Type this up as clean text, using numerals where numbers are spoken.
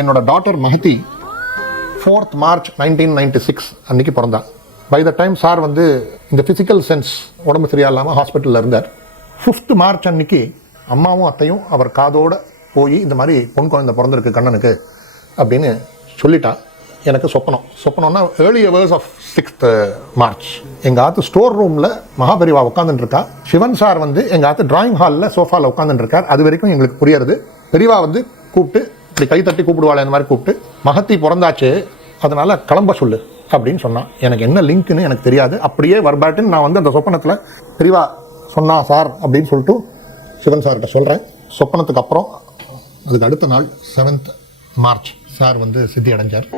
என்னோட daughter Mahdi 4th March 1996 அன்றைக்கி பிறந்தா. பை த டைம் சார் வந்து இந்த ஃபிசிக்கல் சென்ஸ் உடம்பு சரியா இல்லாமல் ஹாஸ்பிட்டலில் இருந்தார். 5th March அன்றைக்கி அம்மாவும் அத்தையும் அவர் காதோடு போய் இந்த மாதிரி பொன் குழந்தை பிறந்திருக்கு கண்ணனுக்கு அப்படின்னு சொல்லிட்டா. எனக்கு சொப்பனம்னா early hours of 6th March எங்கள் ஆற்று ஸ்டோர் ரூமில் மகாபெரிவா உட்காந்துட்டு இருக்கா. சிவன் சார் வந்து எங்கள் ஆற்று டிராயிங் ஹாலில் சோஃபாவில் உட்காந்துட்டு இருக்கார். அது வரைக்கும் எங்களுக்கு புரியாது. பெரியவா வந்து கூப்பிட்டு இப்படி கை தட்டி கூப்பிடுவாள், இந்த மாதிரி கூப்பிட்டு மஹதி பிறந்தாச்சு அதனால் கிளம்ப சொல்லு அப்படின்னு சொன்னான். எனக்கு என்ன லிங்க்னு எனக்கு தெரியாது. அப்படியே வர்பாட்டுன்னு நான் வந்து அந்த சொப்பனத்தில் பெரியவா சொன்னா சார் அப்படின்னு சொல்லிட்டு சிவன் சார்கிட்ட சொல்கிறேன். சொப்பனத்துக்கு அப்புறம் அதுக்கு அடுத்த நாள் 7th March சார் வந்து சித்தி அடைஞ்சார்.